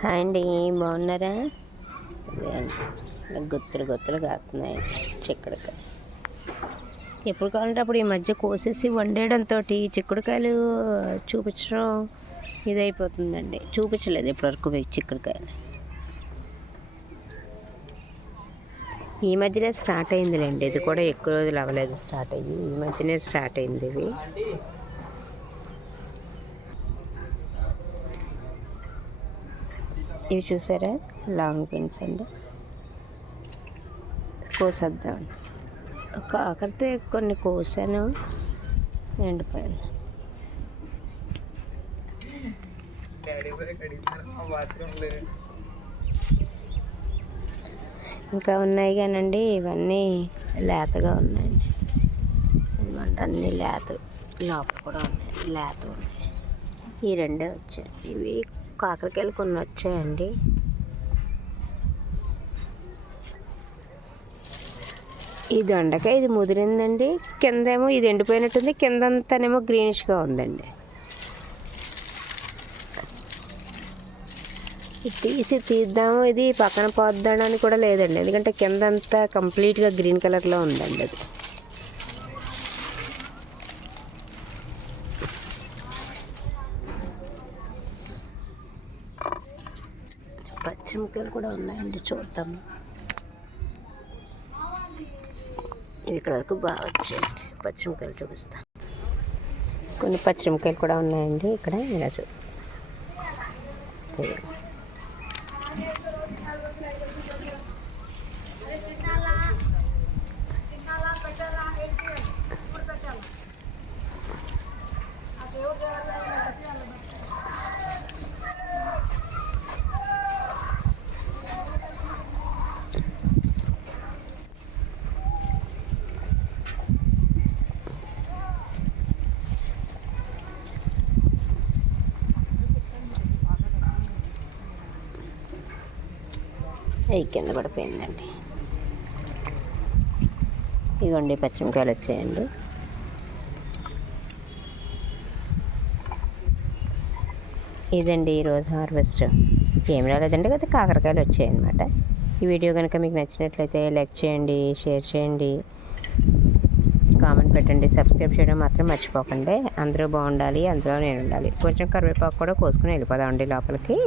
Hi అండి, బాగున్నారా? గుత్తులు గుత్తులు కాస్తున్నాయి చిక్కుడుకాయ. ఎప్పుడు కావాలంటే అప్పుడు ఈ మధ్య కోసేసి వండేయడంతో చిక్కుడుకాయలు చూపించడం ఇదైపోతుందండి. చూపించలేదు ఇప్పటివరకు చిక్కుడుకాయలు. ఈ మధ్యనే స్టార్ట్ అయిందిలేండి, ఇది కూడా ఎక్కువ రోజులు అవ్వలేదు స్టార్ట్ అయ్యి, ఈ మధ్యనే స్టార్ట్ అయింది ఇవి. ఇవి చూసారా, లాంగ్ పిన్స్ అండి. కోసేద్దాం. కాకరితే కొన్ని కోసాను, ఎండిపోయాను. ఇంకా ఉన్నాయి కానండి, ఇవన్నీ లేతగా ఉన్నాయండి. ఇవ్వండి, అన్నీ లేత, లోపల కూడా ఉన్నాయి, లేత ఉన్నాయి. ఈ రెండే వచ్చాయి. ఇవి కాకరకాయలు కొన్ని వచ్చాయండి. ఈ దొండకాయ ఇది ముదిరిందండి, కిందేమో ఇది ఎండిపోయినట్టుంది, కిందంతానేమో గ్రీనిష్గా ఉందండి. తీద్దాము, ఇది పక్కన పోద్దాడని కూడా లేదండి, ఎందుకంటే కిందంతా కంప్లీట్గా గ్రీన్ కలర్లో ఉందండి. అది పచ్చిమిరపకాయలు కూడా ఉన్నాయండి, చూద్దాము. ఇవి ఇక్కడ వరకు బాగా వచ్చాయండి. పచ్చిమిరపకాయలు చూపిస్తాను. కొన్ని పచ్చిమిరపకాయలు కూడా ఉన్నాయండి ఇక్కడ, ఇలా అవి కింద పడిపోయిందండి. ఇదిగోండి పచ్చిమిరపకాయలు వచ్చాయండి. ఇదండి ఈరోజు హార్వెస్ట్. ఏం రాలేదండి, కదా కాకరకాయలు వచ్చాయన్నమాట. ఈ వీడియో కనుక మీకు నచ్చినట్లయితే లైక్ చేయండి, షేర్ చేయండి, కామెంట్ పెట్టండి, సబ్స్క్రైబ్ చేయడం మాత్రం మర్చిపోకండి. అందరూ బాగుండాలి, అందులో నేను ఉండాలి. కొంచెం కరివేపాకు కూడా కోసుకుని వెళ్ళిపోదామండి లోపలికి.